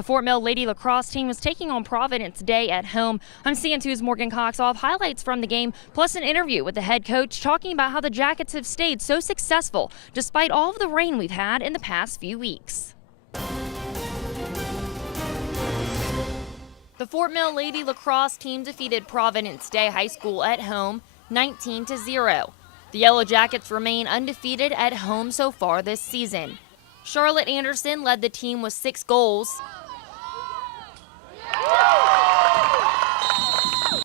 The Fort Mill Lady Lacrosse team was taking on Providence Day at home. I'm CN2's Morgan Cox. Off highlights from the game, plus an interview with the head coach talking about how the Jackets have stayed so successful despite all of the rain we've had in the past few weeks. The Fort Mill Lady Lacrosse team defeated Providence Day High School at home 19-0. The Yellow Jackets remain undefeated at home so far this season. Charlotte Anderson led the team with 6 goals,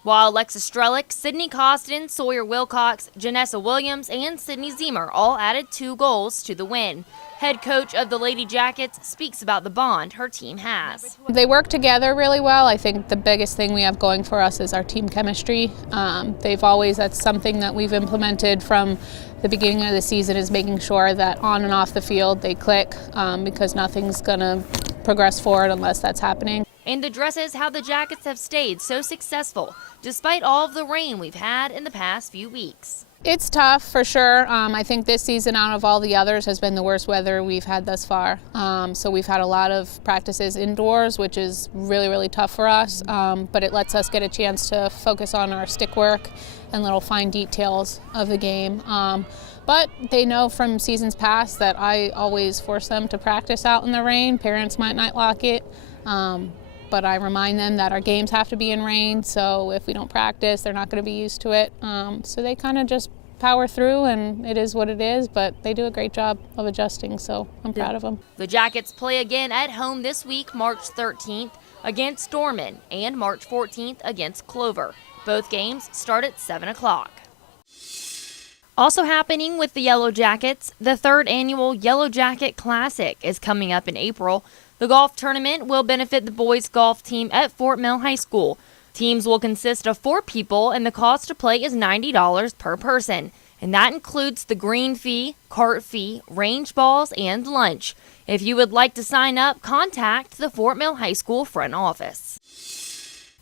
while Alexis Strelick, Sydney Costin, Sawyer Wilcox, Janessa Williams, and Sydney Zemer all added 2 goals to the win. Head coach of the Lady Jackets speaks about the bond her team has. They work together really well. I think the biggest thing we have going for us is our team chemistry. That's something that we've implemented from the beginning of the season, is making sure that on and off the field they click, because nothing's going to progress forward unless that's happening. And addresses how the Jackets have stayed so successful despite all of the rain we've had in the past few weeks. It's tough for sure. I think this season out of all the others has been the worst weather we've had thus far. So we've had a lot of practices indoors, which is really, really tough for us. But it lets us get a chance to focus on our stick work and little fine details of the game. But they know from seasons past that I always force them to practice out in the rain. Parents might not like it. But I remind them that our games have to be in rain, so if we don't practice, they're not going to be used to it. So they kind of just power through, and it is what it is, but they do a great job of adjusting, so I'm proud of them. The Jackets play again at home this week, March 13th, against Dorman, and March 14th against Clover. Both games start at 7 o'clock. Also happening with the Yellow Jackets, the 3rd annual Yellow Jacket Classic is coming up in April. The golf tournament will benefit the boys golf team at Fort Mill High School. Teams will consist of 4 people, and the cost to play is $90 per person. And that includes the green fee, cart fee, range balls, and lunch. If you would like to sign up, contact the Fort Mill High School front office.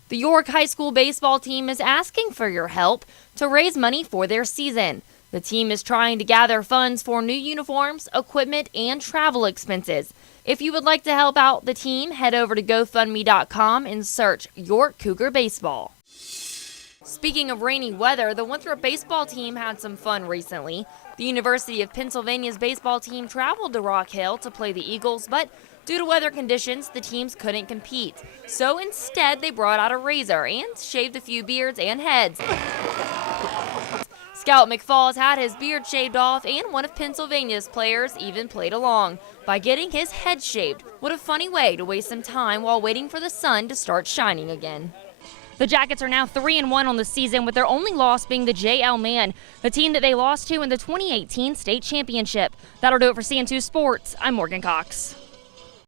The York High School baseball team is asking for your help to raise money for their season. The team is trying to gather funds for new uniforms, equipment, and travel expenses. If you would like to help out the team, head over to GoFundMe.com and search York Cougar Baseball. Speaking of rainy weather, the Winthrop baseball team had some fun recently. The University of Pennsylvania's baseball team traveled to Rock Hill to play the Eagles, but due to weather conditions, the teams couldn't compete. So instead, they brought out a razor and shaved a few beards and heads. Scout McFalls had his beard shaved off, and one of Pennsylvania's players even played along by getting his head shaved. What a funny way to waste some time while waiting for the sun to start shining again. The Jackets are now 3-1 on the season, with their only loss being the JL Man, the team that they lost to in the 2018 state championship. That'll do it for CN2 Sports. I'm Morgan Cox.